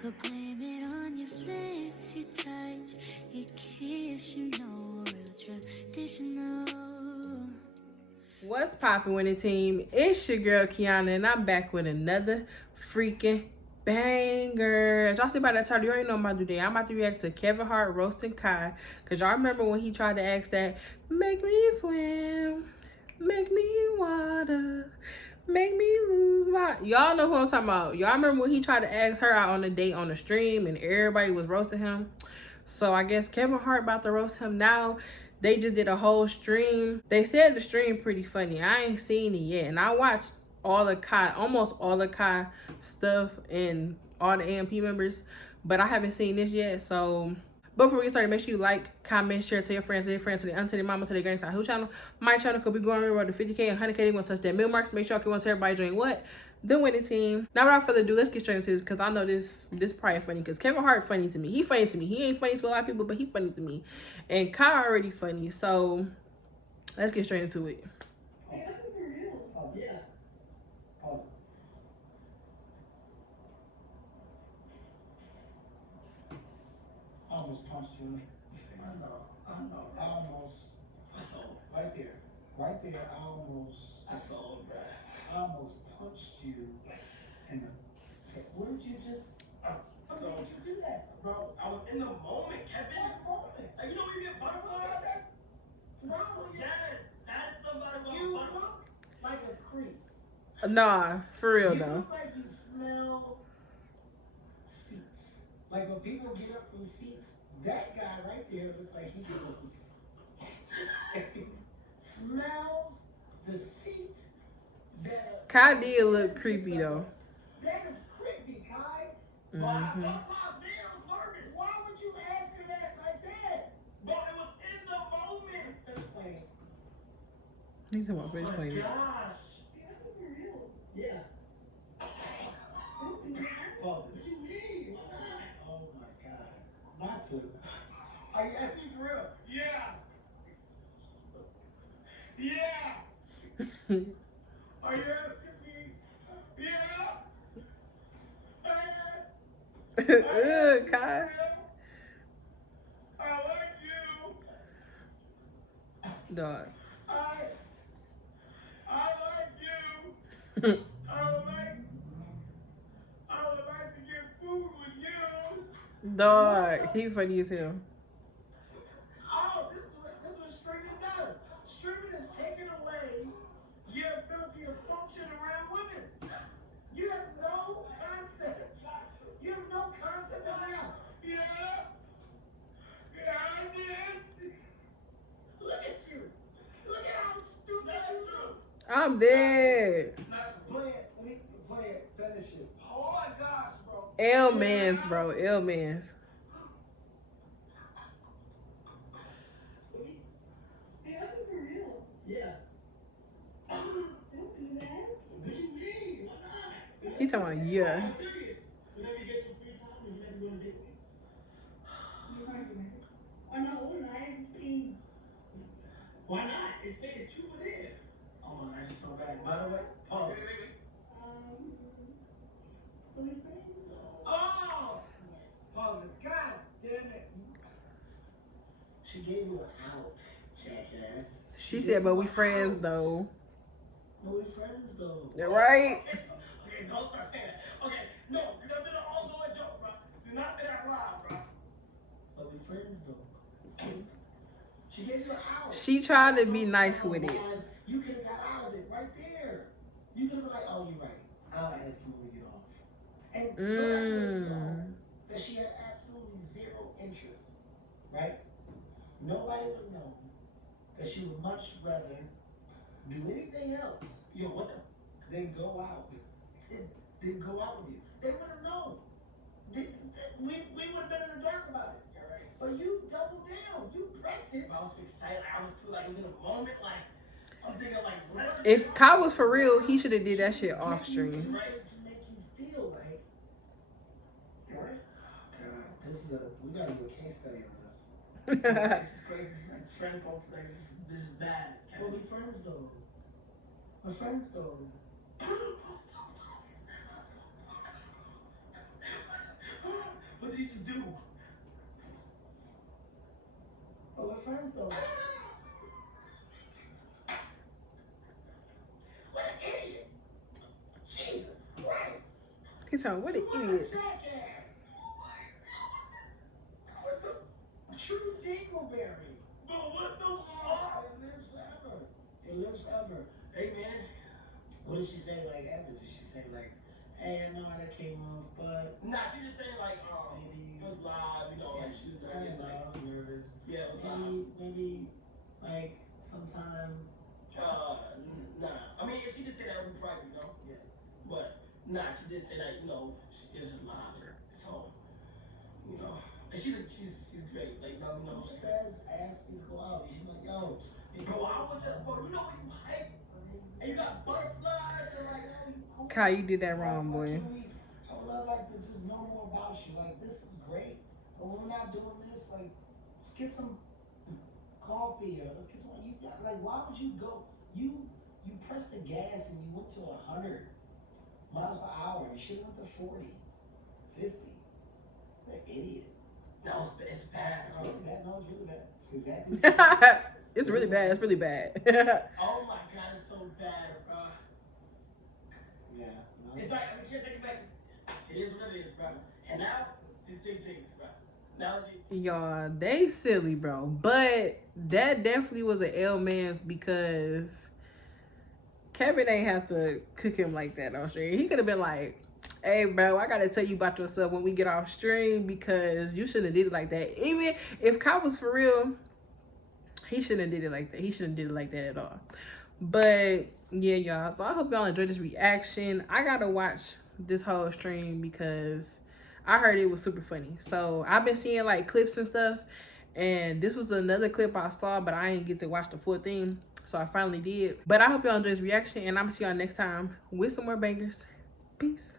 could blame it on your lips, your touch, your kiss, you know, real traditional. What's poppin' with the team? It's your girl Kiana, and I'm back with another freaking banger. As y'all see by that title, you already know my due date. I'm about to react to Kevin Hart roasting Kai. Cause y'all remember when he tried to ask that, make me swim, make me water, make me lose my... Y'all know who I'm talking about. Y'all remember when he tried to ask her out on a date on the stream and everybody was roasting him? So I guess Kevin Hart about to roast him now. They just did a whole stream. They said the stream pretty funny. I ain't seen it yet. And I watched all the Kai, almost all the Kai stuff and all the AMP members. But I haven't seen this yet. So, but before we get started, make sure you like, comment, share, tell your friends, to their auntie, their mama, to their granny, who channel. My channel could be going around to 50K and 100K. They want to touch that mil marks. Make sure y'all can want to everybody join what? The winning team. Now without further ado, let's get straight into this because I know this probably funny because Kevin Hart funny to me. He funny to me. He ain't funny to a lot of people, but he funny to me. And Kai already funny. So let's get straight into it. Yeah. Pause. I almost punched you in the face. I know. I almost. I saw it. Right there. I saw it, bruh. I almost punched you in the face. Where did you just... So did you do that? Bro, I was in the moment, Kevin. What moment? Like, you know when you get butterflies? Yes, that is somebody with You a butterfly. look like a creep. Nah, for real You though. look like you smell seats. Like when people get up from seats, that guy right there looks like he goes. Smells the seat. That Kai did look creepy though. That is creepy, Kai. But I butterflies, man, I was nervous. Why would you ask her that like that? Bro, it was in the moment. Finish playing. He's talking about Oh my playing. gosh. Yeah. Pause it. What do you mean? Oh my God. Not to. Are you asking me for real? Yeah. Are you asking me? Yeah. Kai. I like you. Dog. I like you. I would like to get food with you. Dog. He funny as hell. Oh, this is what streaming does. Streaming is taking away your ability to function around women. You have no concept. You have no concept of that. Yeah, I did. Look at you. Look at how stupid you look. I'm dead. Play it. Let me play it. Finish it. Oh my gosh, bro. L-mans, bro. L-mans. Yeah. What do you mean? Why not? He talking about yeah. I'm serious. Whenever you get some free time, you guys go on a date with me. Why not? It's true it is. Oh, that's just so bad. By the way, pause. Wait. Oh! Pause it. God damn it. She gave you an out, jackass. She said, but we friends though. But we friends though. Right? Okay, don't start saying that. Okay, no, that's been an all-going joke, bro. Do not say that loud, bro. But we friends though. She gave you an out. She tried to be nice with it. You could have got out of it right there. You could have been like, oh, you're right. I'll ask you when we get off. And that she had absolutely zero interest, right? Nobody would know that she would much rather do anything else. Yo, what the? Than go out. Than go out with you. They would have known. We would have been in the dark about it. You're right. But you doubled down. You pressed it. I was too excited. I was too, like, it was in a moment, like, I'm thinking, like, leverage. If Kai was for real, he should have did that shit off stream. Right, to make you feel like, you're right. Oh, God, we gotta do a case study on this. This is crazy. This is like friend talk today. This is bad. Well, we friends though. We're friends though. he just do? But we're friends though. What an idiot! Jesus Christ! He told what an What a idiot. jackass! What the truth dingleberry? But what the fuck? It lives forever. It lives forever. Hey man, What did she say like after? Did she say like, hey, I know how that came off, but nah, she just saying like, maybe it was live, you know, yeah, like she was I guess like, I was nervous. yeah, it was live. Maybe like sometime. Nah. I mean, if she did say that, we probably, you know. Yeah. But nah, she did say that, you know, it was just live. So, you know, and she's great. Like, no, you know. Who says ask you to go out? She's like, yo, Bro, I was just, bro, you know when you hype and you got butterflies and like, oh, you cool. Kai, you did that wrong, Why boy. can't we- I would love like to just know more about you. Like this is great, but when we're not doing this, like let's get some coffee or let's get some. You got like why would you go? You pressed the gas and you went to 100 miles per hour. You should have went to 40, 50. What an idiot. No, it's bad. It's really bad. No, it's really bad. It's exactly. It's really bad. It's really bad. Oh my god, it's so bad, bro. Yeah. No, It's like, we can't take it back. It is what it is, bro. And now, it's jigs, bro. Now, Y'all, they silly, bro. But that definitely was an L man's because Kevin ain't have to cook him like that on stream. He could have been like, hey, bro, I got to tell you about yourself when we get off stream because you shouldn't have did it like that. Even if Kyle was for real, he shouldn't have did it like that. He shouldn't have did it like that at all. But, yeah, y'all. So, I hope y'all enjoyed this reaction. I got to watch this whole stream because I heard it was super funny. So, I've been seeing, like, clips and stuff. And this was another clip I saw, but I didn't get to watch the full thing. So, I finally did. But I hope y'all enjoyed this reaction. And I'm going to see y'all next time with some more bangers. Peace.